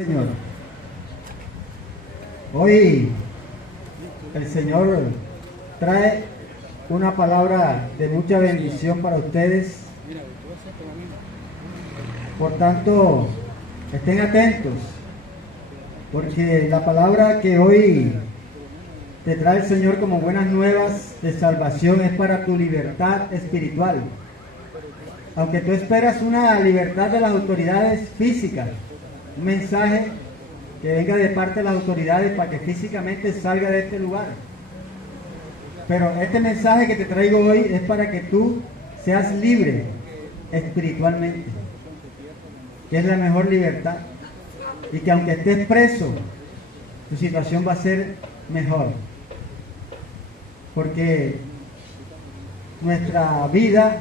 Señor, hoy el Señor trae una palabra de mucha bendición para ustedes. Por tanto, estén atentos, porque la palabra que hoy te trae el Señor como buenas nuevas de salvación es para tu libertad espiritual. Aunque tú esperas una libertad de las autoridades físicas, un mensaje que venga de parte de las autoridades para que físicamente salga de este lugar. Pero este mensaje que te traigo hoy es para que tú seas libre espiritualmente, que es la mejor libertad. Y que aunque estés preso, tu situación va a ser mejor. Porque nuestra vida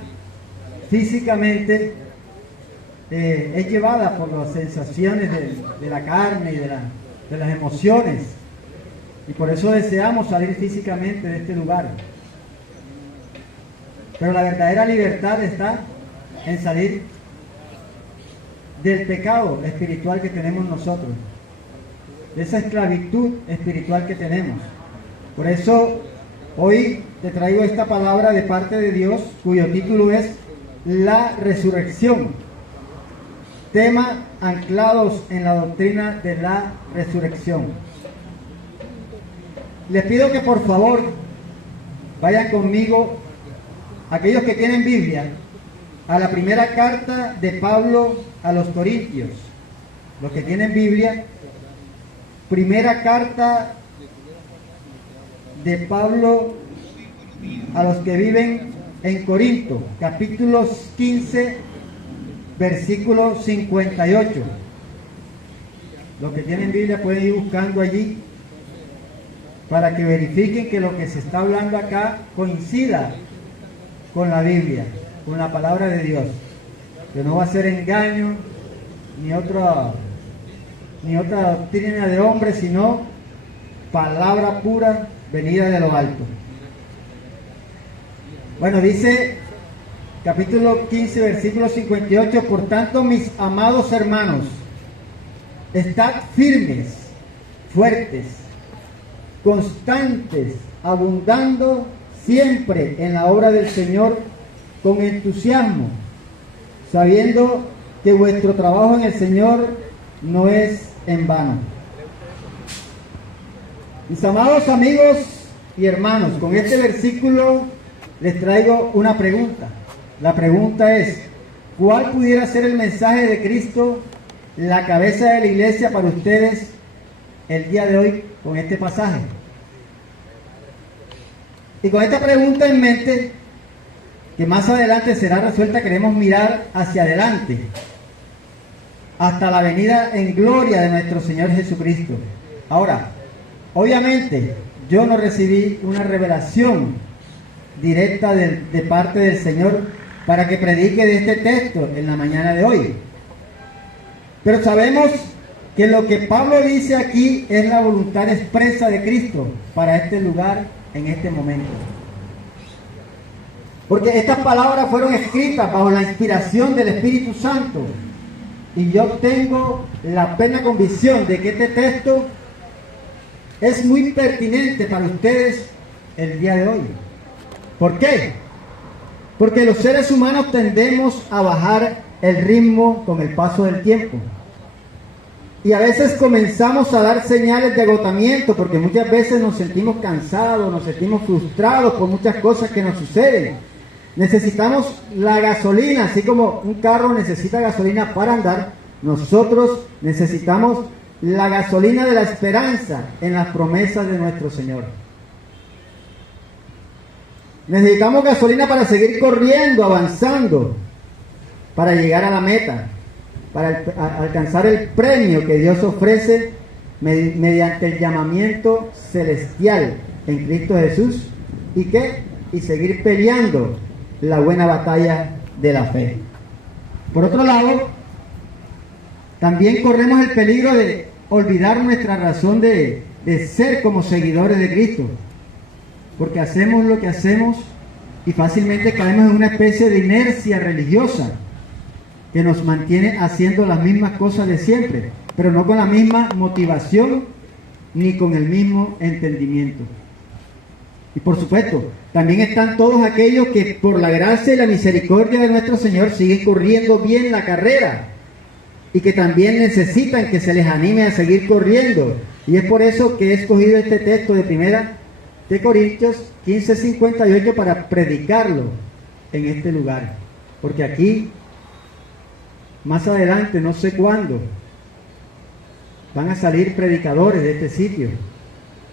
físicamente es llevada por las sensaciones de la carne y de las emociones, y por eso deseamos salir físicamente de este lugar. Pero la verdadera libertad está en salir del pecado espiritual que tenemos nosotros, de esa esclavitud espiritual que tenemos. Por eso hoy te traigo esta palabra de parte de Dios, cuyo título es la resurrección. Tema: anclados en la doctrina de la resurrección. Les pido que por favor vayan conmigo, aquellos que tienen Biblia, a la primera carta de Pablo a los Corintios. Los que tienen Biblia, primera carta de Pablo a los que viven en Corinto, capítulos 15, versículo 58. Los que tienen Biblia pueden ir buscando allí para que verifiquen que lo que se está hablando acá coincida con la Biblia, con la palabra de Dios, que no va a ser engaño ni otra doctrina de hombre, sino palabra pura venida de lo alto. Bueno, dice capítulo 15, versículo 58: por tanto, mis amados hermanos, estad firmes, fuertes, constantes, abundando siempre en la obra del Señor con entusiasmo, sabiendo que vuestro trabajo en el Señor no es en vano. Mis amados amigos y hermanos, con este versículo les traigo una pregunta. La pregunta es: ¿cuál pudiera ser el mensaje de Cristo, la cabeza de la iglesia, para ustedes el día de hoy con este pasaje? Y con esta pregunta en mente, que más adelante será resuelta, queremos mirar hacia adelante, hasta la venida en gloria de nuestro Señor Jesucristo. Ahora, obviamente, yo no recibí una revelación directa de parte del Señor para que predique de este texto en la mañana de hoy. Pero sabemos que lo que Pablo dice aquí es la voluntad expresa de Cristo para este lugar en este momento. Porque estas palabras fueron escritas bajo la inspiración del Espíritu Santo. Y yo tengo la plena convicción de que este texto es muy pertinente para ustedes el día de hoy. ¿Por qué? Porque los seres humanos tendemos a bajar el ritmo con el paso del tiempo. Y a veces comenzamos a dar señales de agotamiento, porque muchas veces nos sentimos cansados, nos sentimos frustrados por muchas cosas que nos suceden. Necesitamos la gasolina, así como un carro necesita gasolina para andar, nosotros necesitamos la gasolina de la esperanza en las promesas de nuestro Señor. Necesitamos gasolina para seguir corriendo, avanzando, para llegar a la meta, para alcanzar el premio que Dios ofrece mediante el llamamiento celestial en Cristo Jesús. ¿Y qué? Y seguir peleando la buena batalla de la fe. Por otro lado, también corremos el peligro de olvidar nuestra razón de ser como seguidores de Cristo, porque hacemos lo que hacemos y fácilmente caemos en una especie de inercia religiosa que nos mantiene haciendo las mismas cosas de siempre, pero no con la misma motivación ni con el mismo entendimiento. Y por supuesto, también están todos aquellos que por la gracia y la misericordia de nuestro Señor siguen corriendo bien la carrera y que también necesitan que se les anime a seguir corriendo. Y es por eso que he escogido este texto de 1 Corintios 15:58 para predicarlo en este lugar. Porque aquí, más adelante, no sé cuándo, van a salir predicadores de este sitio.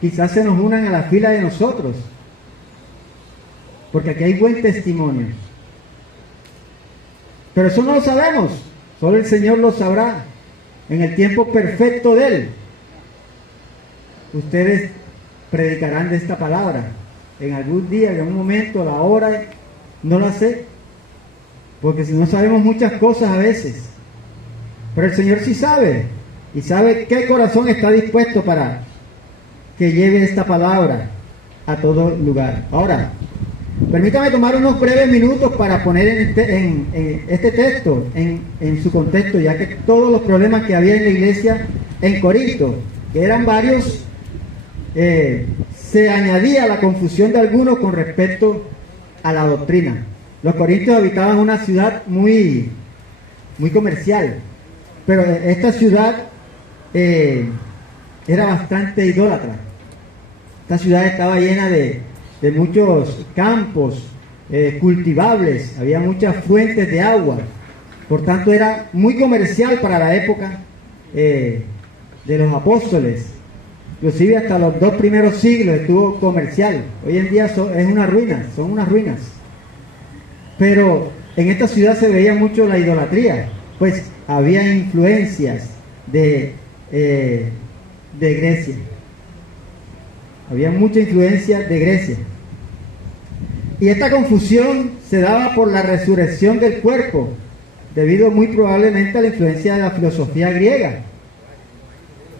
Quizás se nos unan a la fila de nosotros, porque aquí hay buen testimonio. Pero eso no lo sabemos, solo el Señor lo sabrá en el tiempo perfecto de Él. Ustedes predicarán de esta palabra en algún día, en un momento, la hora, no la sé, porque si no sabemos muchas cosas a veces, pero el Señor sí sabe, y sabe qué corazón está dispuesto para que lleve esta palabra a todo lugar. Ahora, permítame tomar unos breves minutos para poner este texto en su contexto, ya que todos los problemas que había en la iglesia en Corinto, que eran varios, se añadía la confusión de algunos con respecto a la doctrina. Los corintios habitaban una ciudad muy comercial, pero esta ciudad era bastante idólatra. Esta ciudad estaba llena de muchos campos cultivables, había muchas fuentes de agua, por tanto era muy comercial para la época de los apóstoles. Inclusive hasta los 2 primeros siglos estuvo comercial. Hoy en día es una ruina, son unas ruinas. Pero en esta ciudad se veía mucho la idolatría, pues había influencias de Grecia. Había mucha influencia de Grecia. Y esta confusión se daba por la resurrección del cuerpo, debido muy probablemente a la influencia de la filosofía griega.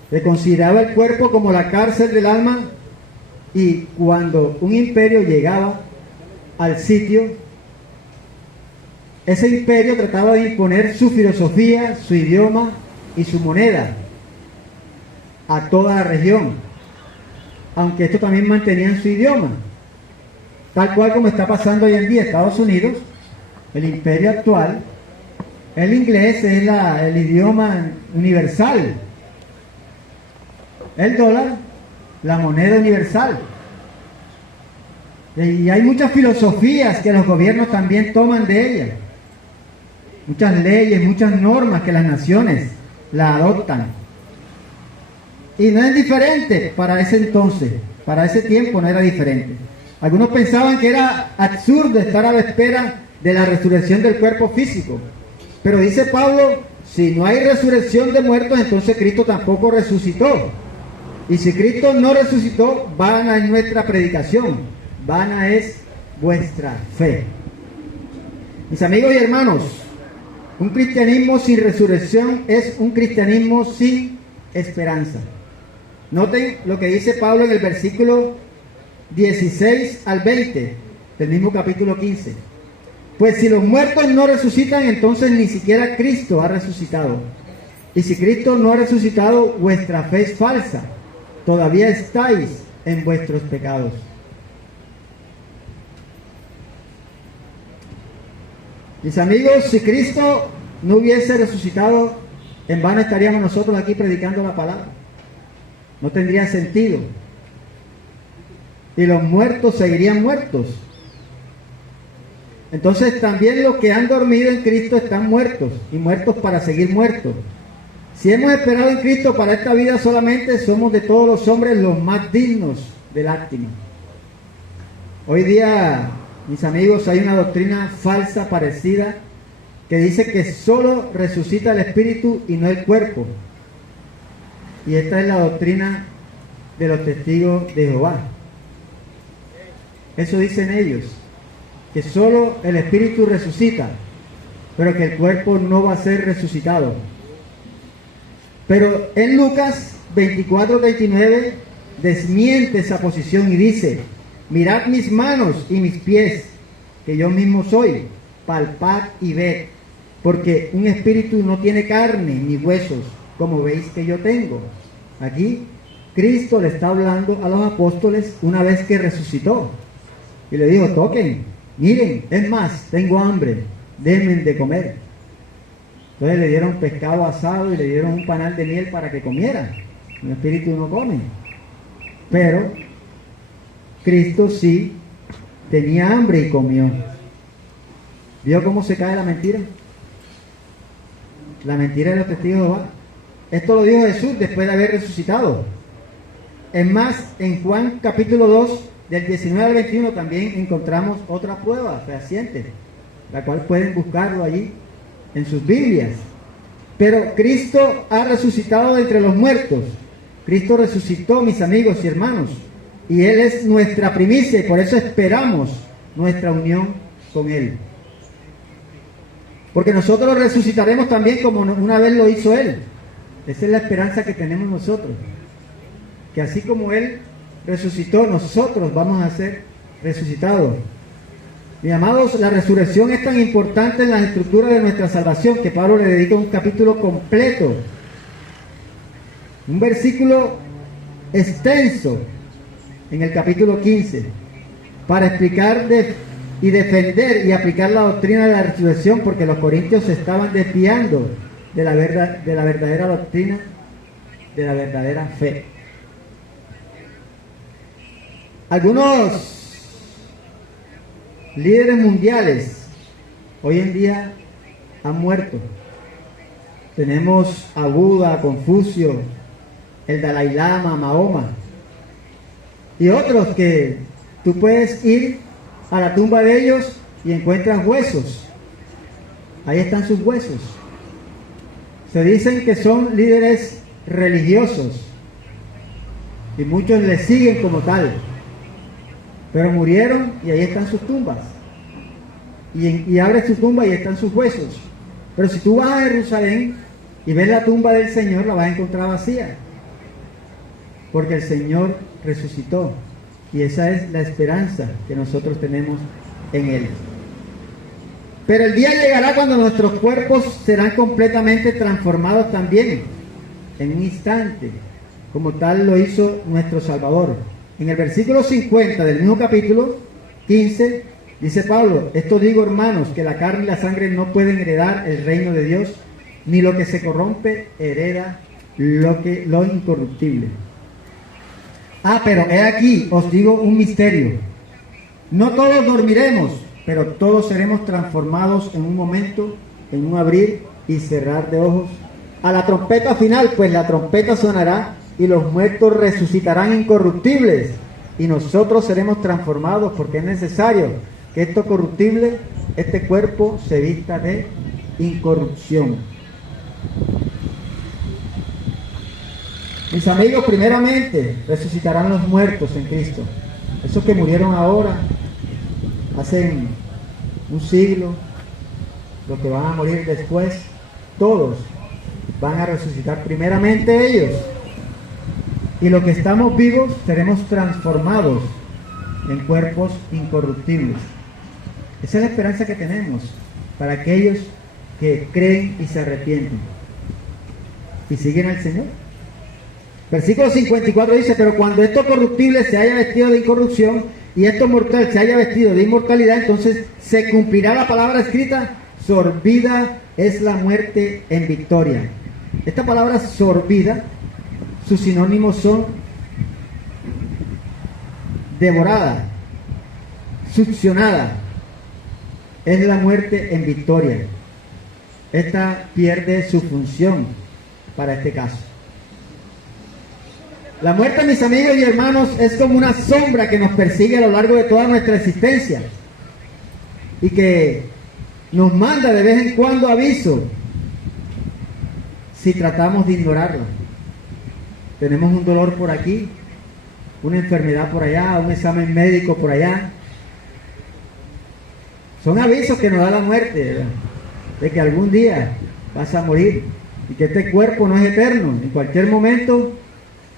Se consideraba el cuerpo como la cárcel del alma, y cuando un imperio llegaba al sitio, ese imperio trataba de imponer su filosofía, su idioma y su moneda a toda la región, aunque estos también mantenían su idioma, tal cual como está pasando hoy en día. Estados Unidos, el imperio actual, el inglés es el idioma universal, el dólar, la moneda universal. Y hay muchas filosofías que los gobiernos también toman de ella, muchas leyes, muchas normas que las naciones la adoptan. Y no es diferente para ese entonces, para ese tiempo no era diferente. Algunos pensaban que era absurdo estar a la espera de la resurrección del cuerpo físico. Pero dice Pablo, si no hay resurrección de muertos, entonces Cristo tampoco resucitó. Y si Cristo no resucitó, vana es nuestra predicación, vana es vuestra fe. Mis amigos y hermanos, un cristianismo sin resurrección es un cristianismo sin esperanza. Noten lo que dice Pablo en el versículo 16 al 20 del mismo capítulo 15. Pues si los muertos no resucitan, entonces ni siquiera Cristo ha resucitado. Y si Cristo no ha resucitado, vuestra fe es falsa. Todavía estáis en vuestros pecados. Mis amigos, si Cristo no hubiese resucitado, en vano estaríamos nosotros aquí predicando la palabra. No tendría sentido. Y los muertos seguirían muertos. Entonces también los que han dormido en Cristo están muertos, y muertos para seguir muertos. Si hemos esperado en Cristo para esta vida solamente, somos de todos los hombres los más dignos de lástima. Hoy día, mis amigos, hay una doctrina falsa parecida que dice que solo resucita el espíritu y no el cuerpo. Y esta es la doctrina de los testigos de Jehová. Eso dicen ellos, que solo el espíritu resucita, pero que el cuerpo no va a ser resucitado. Pero en Lucas 24:29 desmiente esa posición y dice: mirad mis manos y mis pies, que yo mismo soy, palpad y ved, porque un espíritu no tiene carne ni huesos, como veis que yo tengo. Aquí Cristo le está hablando a los apóstoles una vez que resucitó. Y le dijo, toquen, miren, es más, tengo hambre, denme de comer. Entonces le dieron pescado asado y le dieron un panal de miel para que comiera. Un espíritu no come. Pero Cristo sí tenía hambre y comió. ¿Vio cómo se cae la mentira? La mentira de los testigos de Jehová. Esto lo dijo Jesús después de haber resucitado. Es más, en Juan capítulo 2, del 19 al 21, también encontramos otra prueba fehaciente, la cual pueden buscarlo allí en sus Biblias. Pero Cristo ha resucitado de entre los muertos. Cristo resucitó, mis amigos y hermanos, y Él es nuestra primicia, y por eso esperamos nuestra unión con Él. Porque nosotros resucitaremos también como una vez lo hizo Él. Esa es la esperanza que tenemos nosotros. Que así como Él resucitó, nosotros vamos a ser resucitados. Mis amados, la resurrección es tan importante en la estructura de nuestra salvación que Pablo le dedica un capítulo completo. Un versículo extenso en el capítulo 15 para explicar y defender y aplicar la doctrina de la resurrección, porque los corintios se estaban desviando de la verdadera doctrina, de la verdadera fe. Algunos líderes mundiales hoy en día han muerto. Tenemos a Buda, a Confucio, el Dalai Lama, Mahoma y otros que tú puedes ir a la tumba de ellos y encuentras huesos. Ahí están sus huesos. Se dicen que son líderes religiosos y muchos les siguen como tal, pero murieron y ahí están sus tumbas. Y abres su tumba y están sus huesos. Pero si tú vas a Jerusalén y ves la tumba del Señor, la vas a encontrar vacía, porque el Señor resucitó. Y esa es la esperanza que nosotros tenemos en Él. Pero el día llegará cuando nuestros cuerpos serán completamente transformados también, en un instante, como tal lo hizo nuestro Salvador. En el versículo 50 del mismo capítulo 15, dice Pablo, esto digo, hermanos, que la carne y la sangre no pueden heredar el reino de Dios, ni lo que se corrompe hereda lo incorruptible. Pero he aquí, os digo un misterio. No todos dormiremos, pero todos seremos transformados en un momento, en un abrir y cerrar de ojos. A la trompeta final, pues la trompeta sonará y los muertos resucitarán incorruptibles y nosotros seremos transformados, porque es necesario que esto corruptible, este cuerpo, se vista de incorrupción. Mis amigos, primeramente resucitarán los muertos en Cristo. Esos que murieron ahora, hace un siglo, los que van a morir después, todos van a resucitar primeramente ellos. Y los que estamos vivos seremos transformados en cuerpos incorruptibles. Esa es la esperanza que tenemos para aquellos que creen y se arrepienten y siguen al Señor. Versículo 54 dice, pero cuando esto corruptible se haya vestido de incorrupción y esto mortal se haya vestido de inmortalidad, entonces se cumplirá la palabra escrita, sorbida es la muerte en victoria. Esta palabra sorbida, sus sinónimos son devorada, succionada, es la muerte en victoria. Esta pierde su función para este caso. La muerte, mis amigos y hermanos, es como una sombra que nos persigue a lo largo de toda nuestra existencia y que nos manda de vez en cuando aviso si tratamos de ignorarla. Tenemos un dolor por aquí, una enfermedad por allá, un examen médico por allá. Son avisos que nos da la muerte, ¿verdad? De que algún día vas a morir y que este cuerpo no es eterno. En cualquier momento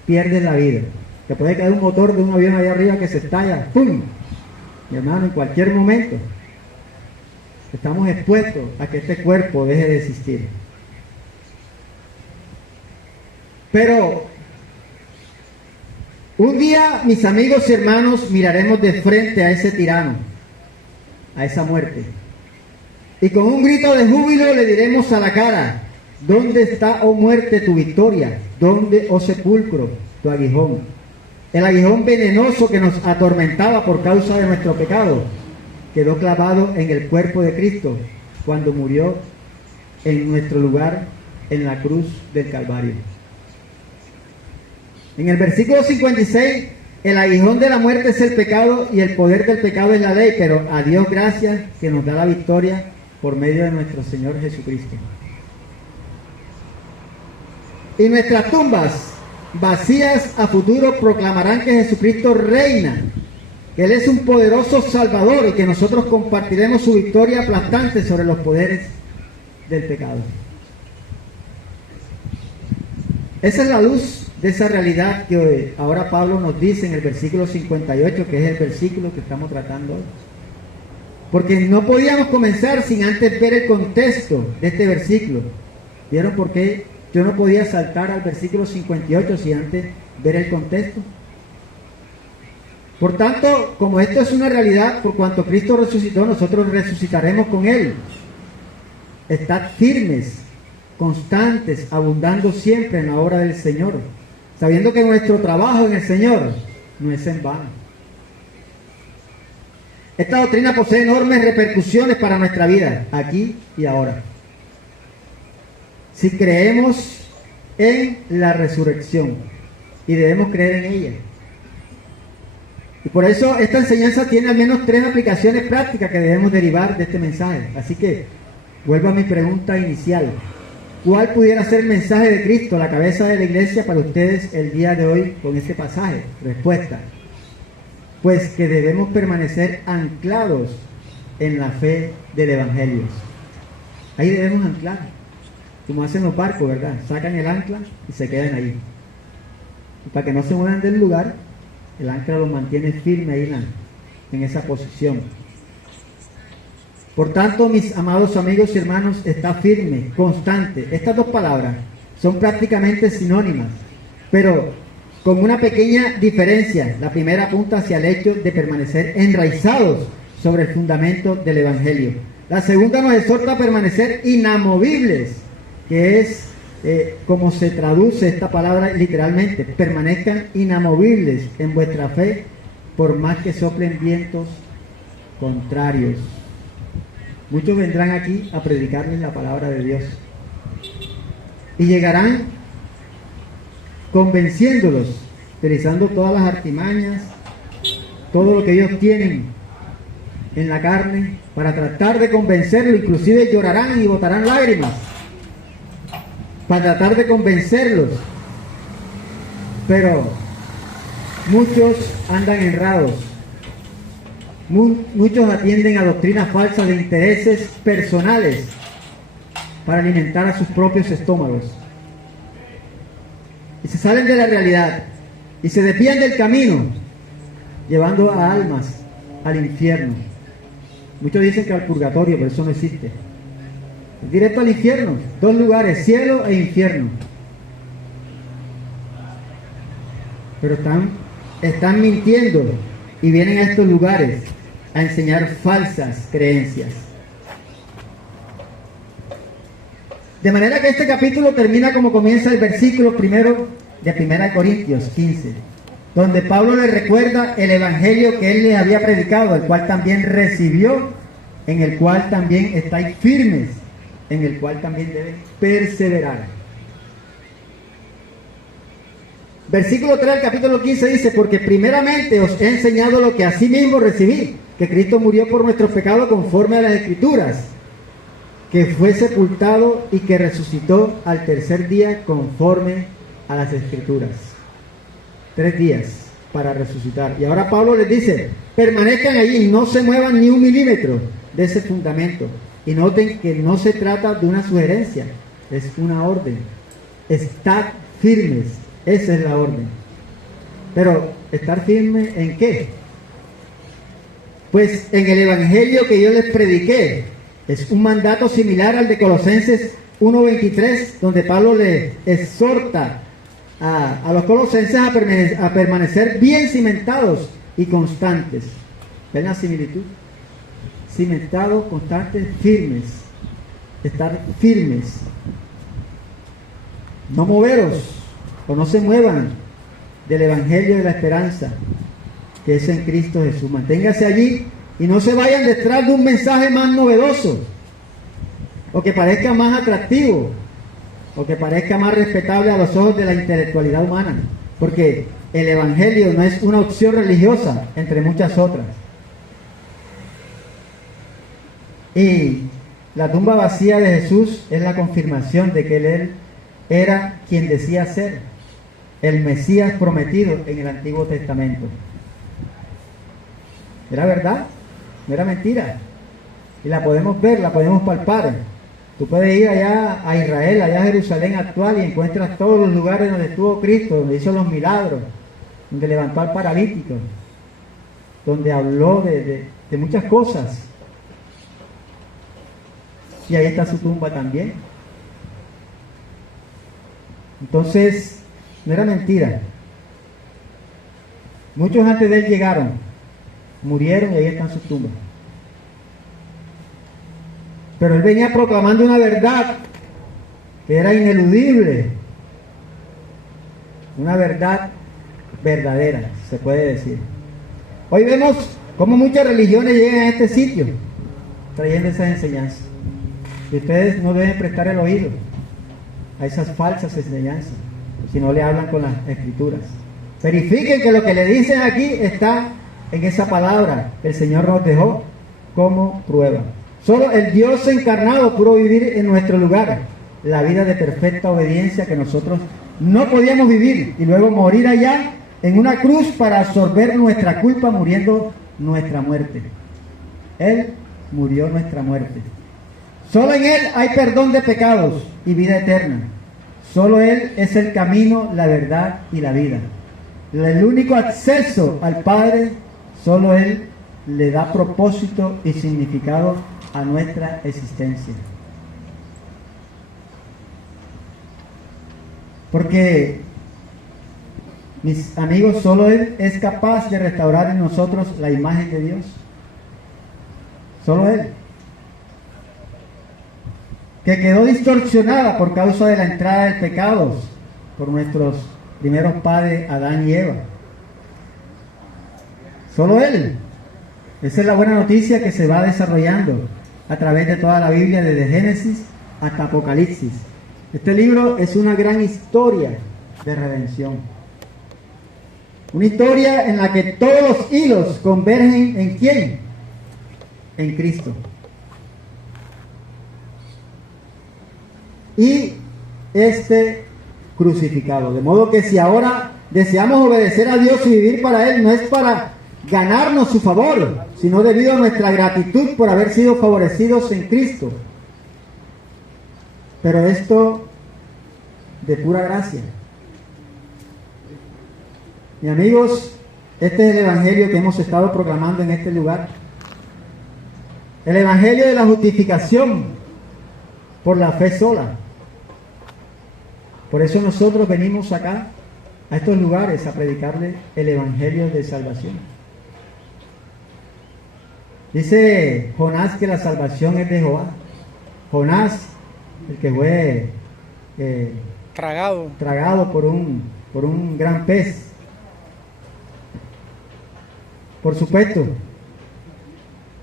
pierdes la vida. Te puede caer un motor de un avión allá arriba que se estalla. ¡Pum! Mi hermano, en cualquier momento estamos expuestos a que este cuerpo deje de existir. Pero un día, mis amigos y hermanos, miraremos de frente a ese tirano, a esa muerte. Y con un grito de júbilo le diremos a la cara: ¿dónde está, oh muerte, tu victoria? ¿Dónde, oh sepulcro, tu aguijón? El aguijón venenoso que nos atormentaba por causa de nuestro pecado quedó clavado en el cuerpo de Cristo cuando murió en nuestro lugar en la cruz del Calvario. En el versículo 56, el aguijón de la muerte es el pecado y el poder del pecado es la ley, pero a Dios gracias que nos da la victoria por medio de nuestro Señor Jesucristo. Y nuestras tumbas vacías a futuro proclamarán que Jesucristo reina, que Él es un poderoso Salvador y que nosotros compartiremos su victoria aplastante sobre los poderes del pecado. Esa es la luz de esa realidad que ahora Pablo nos dice en el versículo 58, que es el versículo que estamos tratando hoy. Porque no podíamos comenzar sin antes ver el contexto de este versículo. ¿Vieron por qué yo no podía saltar al versículo 58 sin antes ver el contexto? Por tanto, como esto es una realidad, por cuanto Cristo resucitó, nosotros resucitaremos con Él. Estad firmes, constantes, abundando siempre en la obra del Señor, sabiendo que nuestro trabajo en el Señor no es en vano. Esta doctrina posee enormes repercusiones para nuestra vida, aquí y ahora. Si creemos en la resurrección, y debemos creer en ella. Y por eso esta enseñanza tiene al menos 3 aplicaciones prácticas que debemos derivar de este mensaje. Así que vuelvo a mi pregunta inicial. ¿Cuál pudiera ser el mensaje de Cristo, la cabeza de la iglesia, para ustedes el día de hoy con este pasaje? Respuesta: pues que debemos permanecer anclados en la fe del Evangelio. Ahí debemos anclar, como hacen los barcos, ¿verdad? Sacan el ancla y se quedan ahí. Y para que no se muevan del lugar, el ancla los mantiene firme ahí en esa posición. Por tanto, mis amados amigos y hermanos, está firme, constante. Estas 2 palabras son prácticamente sinónimas, pero con una pequeña diferencia. La primera apunta hacia el hecho de permanecer enraizados sobre el fundamento del Evangelio. La segunda nos exhorta a permanecer inamovibles, que es como se traduce esta palabra literalmente: permanezcan inamovibles en vuestra fe, por más que soplen vientos contrarios. Muchos vendrán aquí a predicarles la palabra de Dios y llegarán convenciéndolos, utilizando todas las artimañas, todo lo que ellos tienen en la carne, para tratar de convencerlo. Inclusive llorarán y botarán lágrimas para tratar de convencerlos, pero muchos andan errados. Muchos atienden a doctrinas falsas de intereses personales para alimentar a sus propios estómagos. Y se salen de la realidad y se desvían del camino, llevando a almas al infierno. Muchos dicen que al purgatorio, pero eso no existe. Es directo al infierno. 2 lugares, cielo e infierno. Pero están mintiendo y vienen a estos lugares a enseñar falsas creencias. De manera que este capítulo termina como comienza el versículo primero de 1 Corintios 15, donde Pablo le recuerda el evangelio que él les había predicado, el cual también recibió, en el cual también estáis firmes, en el cual también deben perseverar. Versículo 3 del capítulo 15 dice: porque primeramente os he enseñado lo que asimismo recibí, que Cristo murió por nuestros pecados conforme a las Escrituras, que fue sepultado y que resucitó al tercer día conforme a las Escrituras. 3 días para resucitar. Y ahora Pablo les dice: permanezcan allí, no se muevan ni un milímetro de ese fundamento. Y noten que no se trata de una sugerencia, es una orden. Estad firmes, esa es la orden. Pero, ¿estar firme en qué? Pues en el evangelio que yo les prediqué. Es un mandato similar al de Colosenses 1:23, donde Pablo le exhorta a los colosenses a permanecer bien cimentados y constantes. ¿Ven la similitud? Cimentados, constantes, firmes. Estar firmes. No moveros o no se muevan del Evangelio de la esperanza que es en Cristo Jesús. Manténgase allí y no se vayan detrás de un mensaje más novedoso o que parezca más atractivo o que parezca más respetable a los ojos de la intelectualidad humana, porque el Evangelio no es una opción religiosa entre muchas otras. Y la tumba vacía de Jesús es la confirmación de que Él era quien decía ser, el Mesías prometido en el Antiguo Testamento. ¿Era verdad? No era mentira. Y la podemos ver, la podemos palpar. Tú puedes ir allá a Israel, allá a Jerusalén actual, y encuentras todos los lugares donde estuvo Cristo, donde hizo los milagros, donde levantó al paralítico, donde habló de muchas cosas. Y ahí está su tumba también. Entonces, no era mentira. Muchos antes de él llegaron, murieron y ahí están sus tumbas. Pero él venía proclamando una verdad que era ineludible. Una verdad verdadera, se puede decir. Hoy vemos cómo muchas religiones llegan a este sitio trayendo esas enseñanzas. Y ustedes no deben prestar el oído a esas falsas enseñanzas si no le hablan con las escrituras. Verifiquen que lo que le dicen aquí está en esa palabra que el Señor nos dejó como prueba. Solo el Dios encarnado pudo vivir en nuestro lugar la vida de perfecta obediencia que nosotros no podíamos vivir y luego morir allá en una cruz para absorber nuestra culpa muriendo nuestra muerte. Él murió nuestra muerte. Solo en Él hay perdón de pecados y vida eterna. Solo Él es el camino, la verdad y la vida. El único acceso al Padre, solo Él le da propósito y significado a nuestra existencia. Porque, mis amigos, solo Él es capaz de restaurar en nosotros la imagen de Dios. Solo Él. Que quedó distorsionada por causa de la entrada del pecado por nuestros primeros padres Adán y Eva. Solo Él. Esa es la buena noticia que se va desarrollando a través de toda la Biblia, desde Génesis hasta Apocalipsis. Este libro es una gran historia de redención. Una historia en la que todos los hilos convergen ¿en quién? En Cristo. Y este crucificado. De modo que si ahora deseamos obedecer a Dios y vivir para Él, no es para ganarnos su favor, sino debido a nuestra gratitud por haber sido favorecidos en Cristo. Pero esto de pura gracia. Mis amigos, este es el Evangelio que hemos estado proclamando en este lugar. El Evangelio de la justificación por la fe sola. Por eso nosotros venimos acá, a estos lugares, a predicarle el Evangelio de salvación. Dice Jonás que la salvación es de Jehová. Jonás, el que fue tragado por un gran pez. Por supuesto,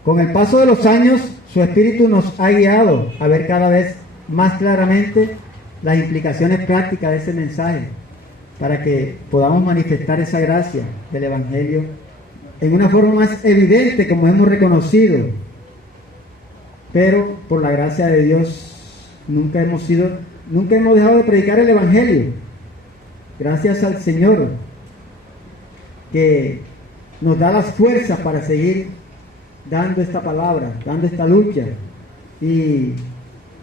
con el paso de los años, su espíritu nos ha guiado a ver cada vez más claramente las implicaciones prácticas de ese mensaje, para que podamos manifestar esa gracia del Evangelio en una forma más evidente, como hemos reconocido. Pero por la gracia de Dios nunca hemos dejado de predicar el Evangelio. Gracias al Señor que nos da las fuerzas para seguir dando esta palabra, dando esta lucha y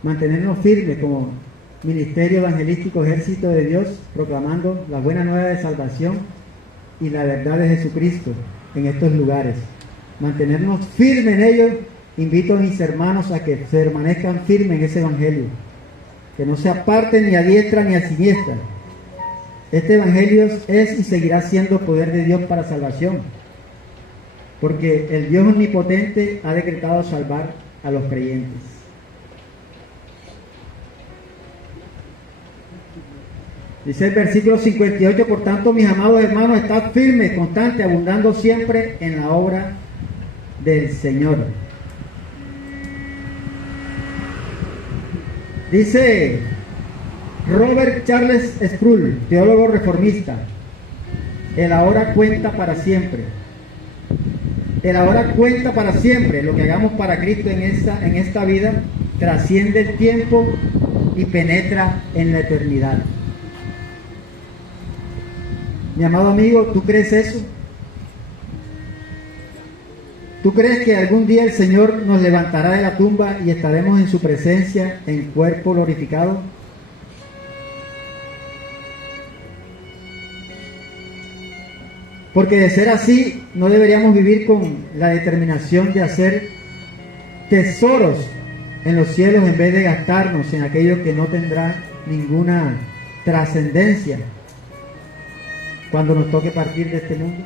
mantenernos firmes como ministerio evangelístico, ejército de Dios, proclamando la buena nueva de salvación y la verdad de Jesucristo en estos lugares. Mantenernos firmes en ellos. Invito a mis hermanos a que se permanezcan firmes en ese Evangelio, que no se aparten ni a diestra ni a siniestra, Este evangelio es y seguirá siendo poder de Dios para salvación, porque el Dios omnipotente ha decretado salvar a los creyentes. Dice el versículo 58, por tanto, mis amados hermanos, estad firmes, constantes, abundando siempre en la obra del Señor. Dice Robert Charles Sproul, teólogo reformista, el ahora cuenta para siempre. El ahora cuenta para siempre. Lo que hagamos para Cristo en esta vida trasciende el tiempo y penetra en la eternidad. Mi amado amigo, ¿tú crees eso? ¿Tú crees que algún día el Señor nos levantará de la tumba y estaremos en su presencia en cuerpo glorificado? Porque de ser así, no deberíamos vivir con la determinación de hacer tesoros en los cielos en vez de gastarnos en aquello que no tendrá ninguna trascendencia cuando nos toque partir de este mundo.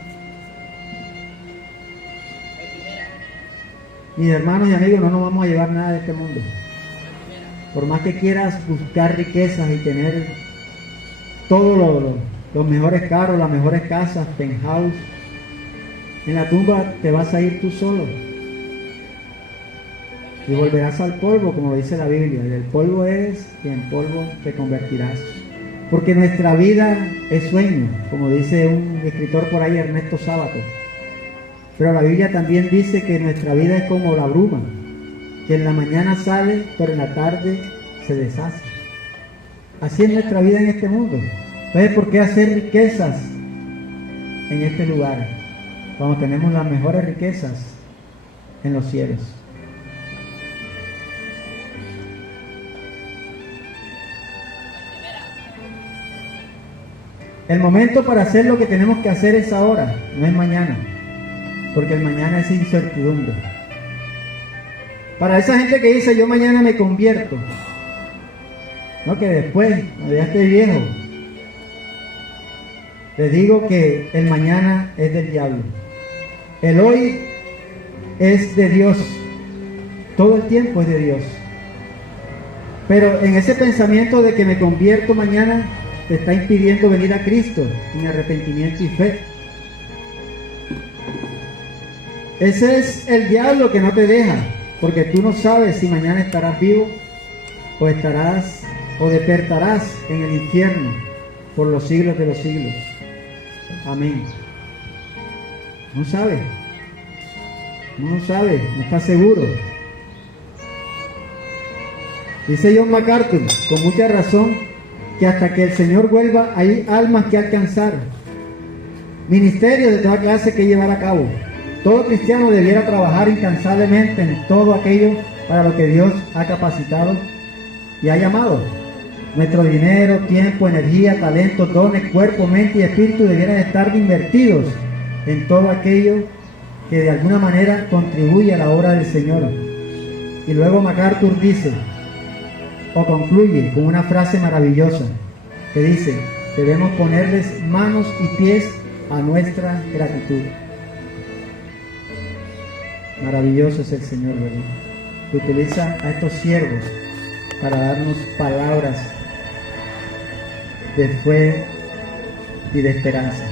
Mis hermanos y amigos, no nos vamos a llevar nada de este mundo. Por más que quieras buscar riquezas y tener todos los mejores carros, las mejores casas, penthouse, en la tumba te vas a ir tú solo. Y volverás al polvo, como dice la Biblia. Del polvo eres y en polvo te convertirás. Porque nuestra vida es sueño, como dice un escritor por ahí, Ernesto Sábato. Pero la Biblia también dice que nuestra vida es como la bruma, que en la mañana sale, pero en la tarde se deshace. Así es nuestra vida en este mundo. Entonces, ¿por qué hacer riquezas en este lugar cuando tenemos las mejores riquezas en los cielos? El momento para hacer lo que tenemos que hacer es ahora, no es mañana, porque el mañana es incertidumbre. Para esa gente que dice, yo mañana me convierto, no, que después, cuando ya esté viejo, les digo que el mañana es del diablo. El hoy es de Dios, todo el tiempo es de Dios. Pero en ese pensamiento de que me convierto mañana, te está impidiendo venir a Cristo en arrepentimiento y fe. Ese es el diablo que no te deja, porque tú no sabes si mañana estarás vivo o despertarás en el infierno por los siglos de los siglos. Amén. No sabe, no está seguro. Dice John MacArthur, con mucha razón, que hasta que el Señor vuelva hay almas que alcanzar, ministerios de toda clase que llevar a cabo. Todo cristiano debiera trabajar incansablemente en todo aquello para lo que Dios ha capacitado y ha llamado. Nuestro dinero, tiempo, energía, talento, dones, cuerpo, mente y espíritu debieran estar invertidos en todo aquello que de alguna manera contribuye a la obra del Señor. Y luego MacArthur dice, o concluye con una frase maravillosa que dice, debemos ponerles manos y pies a nuestra gratitud. Maravilloso es el Señor, ¿verdad? Que utiliza a estos siervos para darnos palabras de fe y de esperanza.